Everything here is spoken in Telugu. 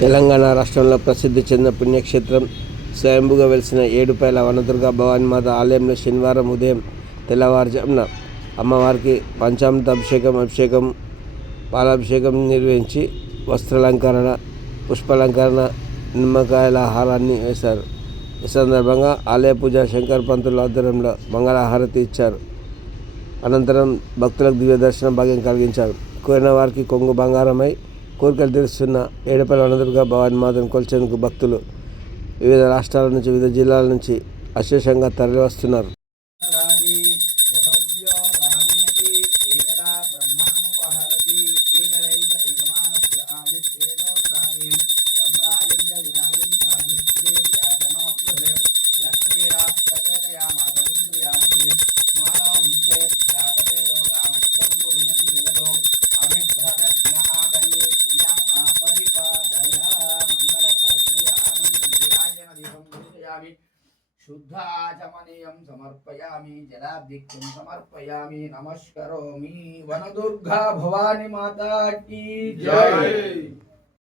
తెలంగాణ రాష్ట్రంలో ప్రసిద్ధి చెందిన పుణ్యక్షేత్రం స్వయంభూగా వెలిసిన ఏడుపాయల వనదుర్గ భవానీమాత ఆలయంలో శనివారం ఉదయం తెల్లవారుజామున అమ్మవారికి పంచామృత అభిషేకం పాలాభిషేకం నిర్వహించి వస్త్రాలంకరణ పుష్పాలంకరణ నిమ్మకాయల హారాన్ని వేశారు. ఈ సందర్భంగా ఆలయ పూజారి శంకర్ పంతుల ఆధ్వర్యంలో మంగళహారతి ఇచ్చారు. అనంతరం భక్తులకు దివ్య దర్శనం భాగ్యం కలిగించారు. కోరిన వారికి కొంగు బంగారమై కోరికలు తీరుస్తున్న ఏడుపాయల వనదుర్గ భవానీమాతను కొలిచేందుకు భక్తులు వివిధ రాష్ట్రాల నుంచి వివిధ జిల్లాల నుంచి అశేషంగా తరలివస్తున్నారు. शुद्धाचमनीयं समर्पयामि जलाभिषेकं समर्पयामि नमस्करोमि वनदुर्गा भवानी माता की जय।